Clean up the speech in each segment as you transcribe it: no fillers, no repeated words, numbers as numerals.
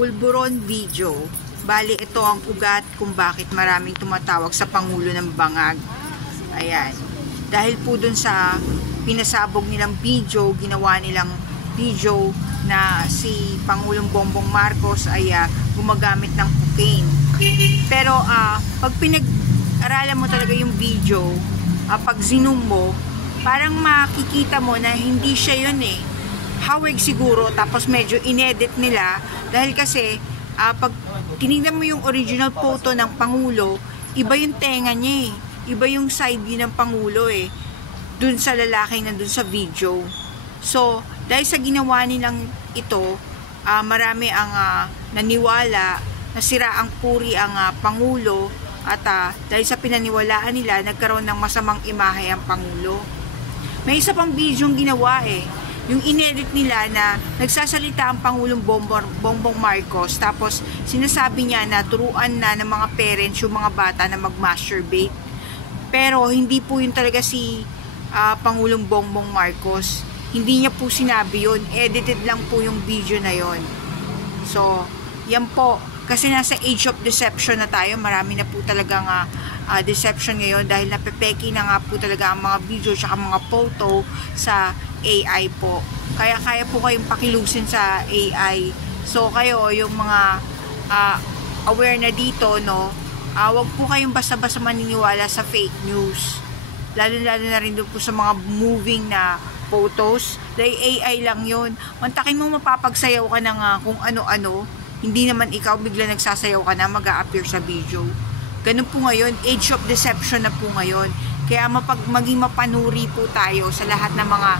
Pulburon video. Bali, ito ang ugat kung bakit maraming tumatawag sa Pangulo ng Bangag. Ayan. Dahil po dun sa pinasabog nilang video, ginawa nilang video na si Pangulong Bongbong Marcos ay gumagamit ng cocaine. Pero pag pinag-aralan mo talaga yung video, pag zoom mo, parang makikita mo na hindi siya yun eh. Hawig siguro, tapos medyo inedit nila dahil kasi pag tinignan mo yung original photo ng Pangulo, iba yung tenga niya eh. Iba yung side view ng Pangulo eh. Dun sa lalaki nandun sa video. So, dahil sa ginawa nilang ito, marami ang naniwala, nasira ang puri ang Pangulo, at dahil sa pinaniwalaan nila, nagkaroon ng masamang imahe ang Pangulo. May isa pang video yung ginawa eh. Yung inedit nila na nagsasalita ang Pangulong Bongbong Marcos, tapos sinasabi niya na turuan na ng mga parents yung mga bata na mag-masturbate. Pero hindi po yun talaga si Pangulong Bongbong Marcos. Hindi niya po sinabi yun. Edited lang po yung video na yun. So, yan po. Kasi nasa age of deception na tayo. Marami na po talagang deception ngayon dahil napepeki na nga po talaga ang mga video at mga photo sa AI po. Kaya po kayong pakilusin sa AI. So kayo, yung mga aware na dito, no, wag po kayong basta-basta maniniwala sa fake news. Lalo-lalo na rin doon po sa mga moving na photos. Dahil AI lang yun. Mantakin mo mapapagsayaw ka ng kung ano-ano. Hindi naman ikaw bigla nagsasayaw ka na mag-a-appear sa video. Ganun po ngayon, age of deception na po ngayon. Kaya maging mapanuri po tayo sa lahat ng mga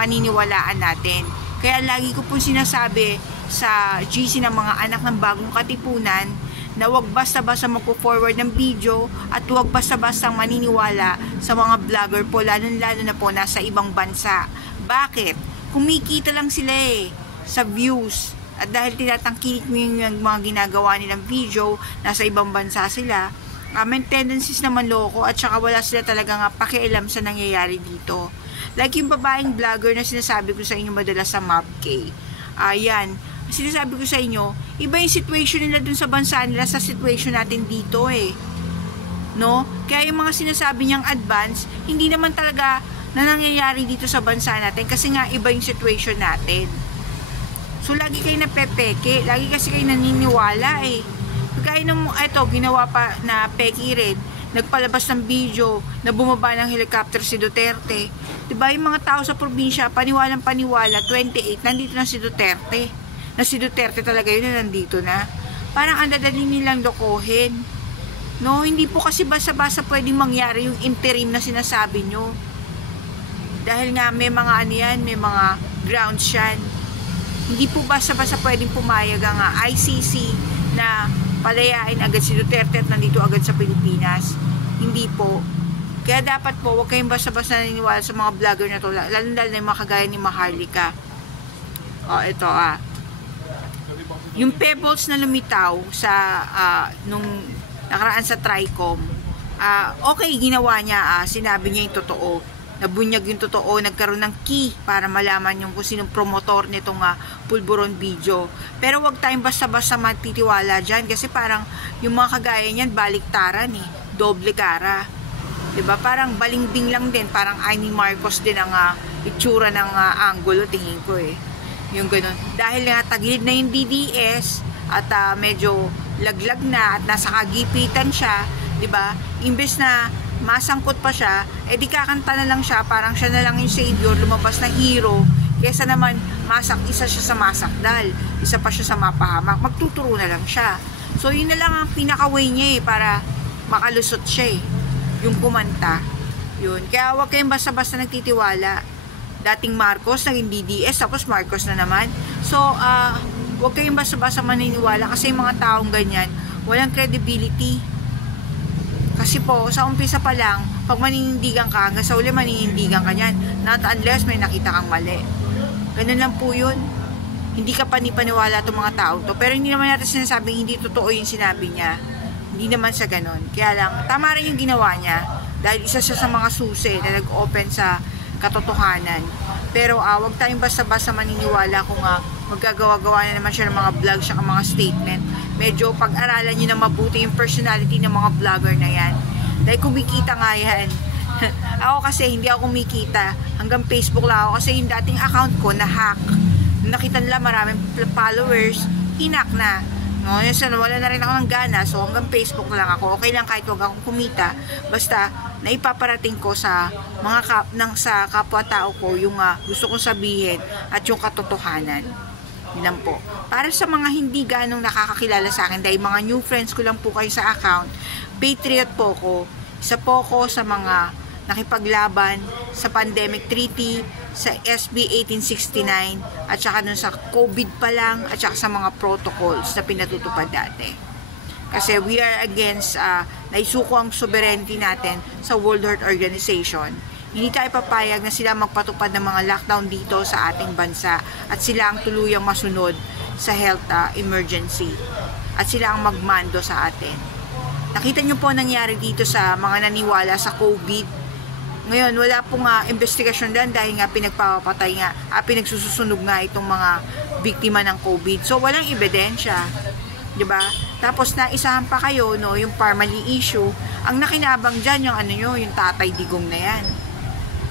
paniniwalaan natin. Kaya lagi ko po sinasabi sa GC ng mga anak ng bagong katipunan na huwag basta-basta magpo-forward ng video at huwag basta-basta maniniwala sa mga vlogger po, lalo-lalo na po nasa ibang bansa. Bakit? Kumikita lang sila eh sa views. At dahil tinatangkilik mo yung mga ginagawa nilang video, nasa ibang bansa sila, may tendencies naman loko at saka wala sila talagang pakialam sa nangyayari dito. Like yung babaeng vlogger na sinasabi ko sa inyo madalas sa MapK. Ayan, sinasabi ko sa inyo, iba yung situation nila dun sa bansa nila sa situation natin dito eh. No? Kaya yung mga sinasabi niyang advance, hindi naman talaga na nangyayari dito sa bansa natin kasi nga iba yung situation natin. So, lagi kayo napepeke. Lagi kasi kayo naniniwala eh. Kaya nung ito, ginawa pa na peki rin. Nagpalabas ng video na bumaba ng helicopter si Duterte. Diba yung mga tao sa probinsya, paniwalang paniwala, 28, nandito na si Duterte. Na si Duterte talaga yun na nandito na. Parang ang dadali nilang lokohin. No, hindi po kasi basta-basta pwedeng mangyari yung interim na sinasabi nyo. Dahil nga may mga ano yan, may mga grounds yan. Hindi po basta-basta pwedeng pumayag ang ICC na palayain agad si Duterte at nandito agad sa Pilipinas. Hindi po. Kaya dapat po, huwag kayong basta-basta naniniwala sa mga vlogger na to. Lalo-lalo na yung mga kagaya ni Maharlika. Ito yung pebbles na lumitaw sa nung nakaraan sa TRICOM, okay, ginawa niya, sinabi niya yung totoo. Nabunyag yung totoo, nagkaroon ng key para malaman yung kung sinong promotor nitong Pulburon video. Pero wag tayong basta-basta magtitiwala dyan kasi parang yung mga kagaya niyan baliktaran eh, doble cara. Diba? Parang balingbing lang din, parang Amy Marcos din ang itsura ng angulo, tingin ko eh. Yung ganun. Dahil nga tagilid na yung DDS at medyo laglag na at nasa kagipitan siya, diba? Imbes na masangkot pa siya, di kakanta na lang siya, parang siya na lang yung savior, lumabas na hero, kesa naman isa siya sa masakdal, isa pa siya sa mapahamak, magtuturo na lang siya. So yun na lang ang pinaka-way niya para makalusot siya yung kumanta. Yun. Kaya huwag kayong basta-basta nagtitiwala. Dating Marcos, naging DDS, tapos Marcos na naman. So, huwag kayong basta-basta maniniwala kasi yung mga taong ganyan, walang credibility. Kasi po, sa umpisa pa lang, pag maninindigan ka, hanggang sa uli maninindigan ka niyan. Not unless may nakita kang mali. Ganun lang po yun. Hindi ka panipaniwala itong mga tao to. Pero hindi naman natin sinasabing hindi totoo yung sinabi niya. Hindi naman sa ganun. Kaya lang, tama rin yung ginawa niya. Dahil isa siya sa mga susi na nag-open sa katotohanan. Pero huwag tayong basta-basta maniniwala kung Maggagawa-gawa na naman siya ng mga vlog siya, mga statement. Medyo pag-aralan nyo na mabuti yung personality ng mga vlogger na yan. Dahil kumikita nga yan. Ako kasi hindi ako kumikita. Hanggang Facebook lang ako kasi yung dating account ko na-hack. Nakita nila maraming followers, hinak na. No, wala na rin ako ng gana, so hanggang Facebook na lang ako. Okay lang kahit huwag akong kumita, basta naipaparating ko sa mga sa kapwa-tao ko yung gusto kong sabihin at yung katotohanan. Yun lang po. Para sa mga hindi ganong nakakakilala sa akin, dahil mga new friends ko lang po kayo sa account, Patriot po ko. Isa po ko sa mga nakipaglaban sa pandemic treaty, sa SB 1869, at saka dun sa COVID pa lang, at saka sa mga protocols na pinatutupad dati. Kasi we are against, naisuko ang sovereignty natin sa World Health Organization. Hindi tayo papayag na sila magpatupad ng mga lockdown dito sa ating bansa at sila ang tuluyang masunod sa health emergency at sila ang magmando sa atin. Nakita nyo po nangyari dito sa mga naniwala sa COVID. Ngayon, wala pong investigasyon din dahil nga pinagpapatay nga, pinagsusunog nga itong mga biktima ng COVID. So, walang ebidensya. Diba? Tapos, naisahan pa kayo, no, yung family issue. Ang nakinabang dyan, yung tatay digong na yan.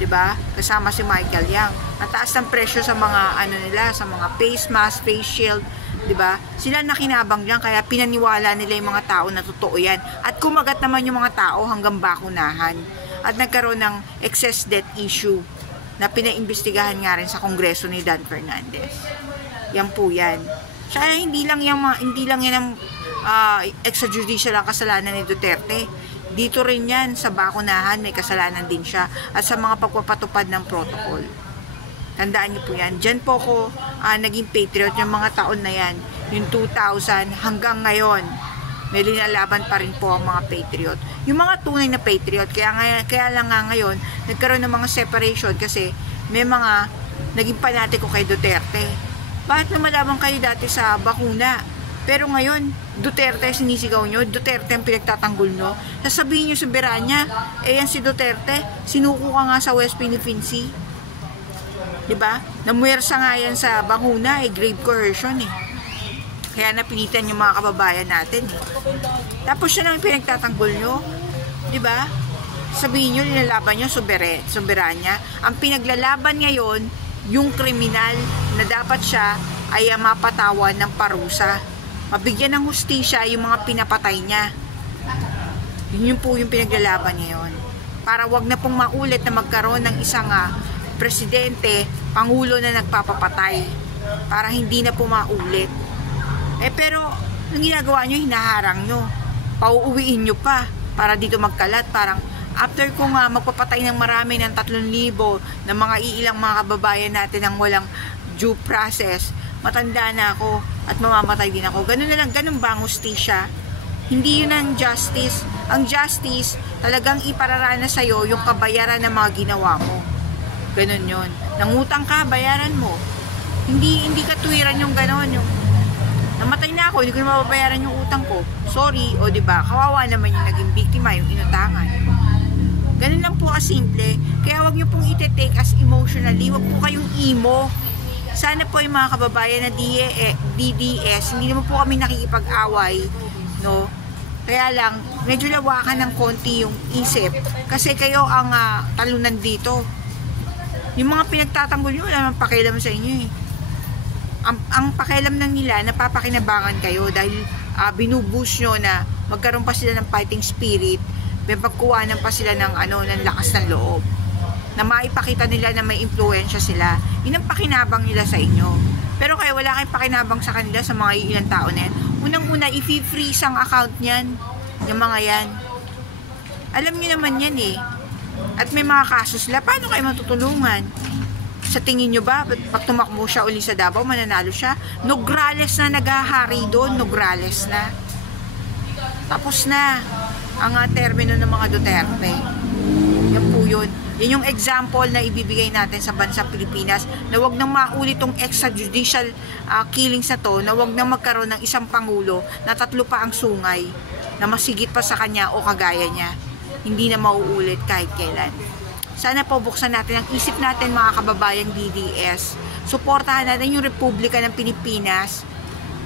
Diba? Kasama si Michael Yang. Mataas ng presyo sa mga, nila, sa mga face mask, face shield. Diba? Sila nakinabang dyan, kaya pinaniwala nila yung mga tao na totoo yan. At kumagat naman yung mga tao hanggang bakunahan. At nagkaroon ng excess debt issue na pinaimbestigahan nga rin sa Kongreso ni Dan Fernandez. Yan po yan. Kaya hindi lang yan ang extrajudicial ang kasalanan ni Duterte. Dito rin yan sa bakunahan may kasalanan din siya at sa mga pagpapatupad ng protocol. Tandaan niyo po yan. Diyan po ko naging patriot yung mga taon na yan. Yung 2000 hanggang ngayon. May linalaban pa rin po ang mga patriot. Yung mga tunay na patriot, kaya lang nga ngayon, nagkaroon ng mga separation kasi may mga naging panatiko kay Duterte. Bakit lumalaban kayo dati sa bakuna? Pero ngayon, Duterte sinisigaw nyo, Duterte ang pinagtatanggol nyo. Sasabihin nyo sa Beranya, yan si Duterte, sinuko ka nga sa West Philippine Sea. Diba? Namuwersa nga yan sa bakuna, grave coercion Kaya napilitan yung mga kababayan natin. Tapos yun ang pinagtatanggol nyo. Diba? Sabihin nyo, nilalaban nyo, soberanya. Ang pinaglalaban ngayon, yung kriminal na dapat siya ay mapatawan ng parusa. Mabigyan ng hustisya yung mga pinapatay niya. Yun po yung pinaglalaban ngayon. Para wag na pong maulit na magkaroon ng isang presidente, pangulo na nagpapapatay. Para hindi na po maulit. Pero, nang ginagawa nyo, hinaharang nyo. Pauuwiin nyo pa para dito magkalat. Parang, after kung magpapatay ng marami ng 3,000 ng mga iilang mga kababayan natin ang walang due process, matanda na ako at mamamatay din ako. Ganun na lang, ganun ba ang hustisya? Hindi yun ang justice. Ang justice, talagang ipararana sa'yo yung kabayaran ng mga ginawa mo. Ganun yun. Nangutang ka, bayaran mo. Hindi katuwiran yung ganun, yung namatay na ako, hindi ko mababayaran yung utang ko. Sorry, o diba, kawawa naman yung naging biktima, yung inutangan. Ganun lang po kasimple. Kaya wag nyo pong ite-take as emotionally, wag po kayong emo. Sana po yung mga kababayan na DDS, hindi naman po kami nakikipag-away, no? Kaya lang, medyo lawakan ng konti yung isip. Kasi kayo ang talunan dito. Yung mga pinagtatanggol nyo, wala naman pakialam sa inyo ang pakialam ng nila, napapakinabangan kayo dahil binuboost nyo na magkaroon pa sila ng fighting spirit, may pagkuhanan pa sila ng lakas ng loob, na maipakita nila na may impluensya sila. Yun ang pakinabang nila sa inyo. Pero kaya wala kayong pakinabang sa kanila, sa mga ilang tao na yan. Unang-una, i-freeze ang account niyan, yung mga yan. Alam nyo naman yan At may mga kaso sila, paano kayo matutulungan? Sa tingin nyo ba, pag tumakbo siya uli sa Davao, mananalo siya? Nograles na naghahari doon, Nograles na. Tapos na ang termino ng mga Duterte. Yan po yun. Yan yung example na ibibigay natin sa bansang Pilipinas na wag nang maulit tong extrajudicial killings na to, na wag nang magkaroon ng isang pangulo na 3 pa ang sungay na masigit pa sa kanya o kagaya niya. Hindi na mauulit kahit kailan. Sana po buksan natin ang isip natin mga kababayang DDS suportahan natin yung Republika ng Pilipinas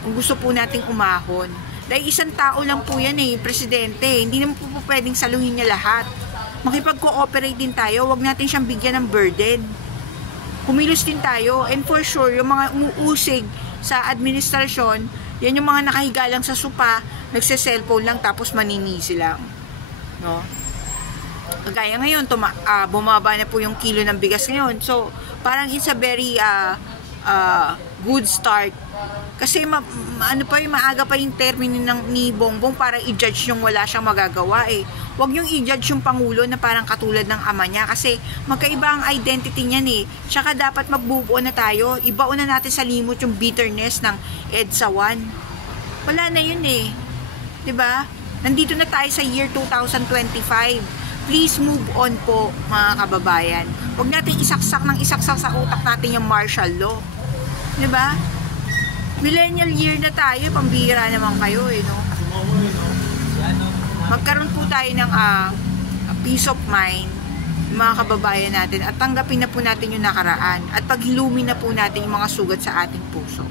kung gusto po nating umahon. Dahil isang tao lang po yan presidente. Hindi naman po pwedeng saluhin niya lahat. Makipag-cooperate din tayo, wag natin siyang bigyan ng burden. Kumilos din tayo, and for sure, yung mga umuusig sa administrasyon, yan yung mga nakahiga lang sa sopa, nagse-cellphone lang, tapos maninisi lang. No? Kagaya ngayon, bumaba na po yung kilo ng bigas ngayon. So, parang it's a very good start. Kasi maaga pa yung termino ni Bongbong para i-judge yung wala siyang magagawa Huwag yung i-judge yung Pangulo na parang katulad ng ama niya kasi magkaiba ang identity niyan Tsaka dapat magbubuo na tayo. Ibaon na natin sa limot yung bitterness ng EDSA 1. Wala na yun 'Di ba? Nandito na tayo sa year 2025. Please move on po mga kababayan. Huwag natin isaksak sa utak natin yung martial law. 'Di ba? Millennial year na tayo, pambihira naman kayo no? Magkaroon po tayo ng peace of mind mga kababayan natin at tanggapin na po natin yung nakaraan at paghilumin na po natin yung mga sugat sa ating puso.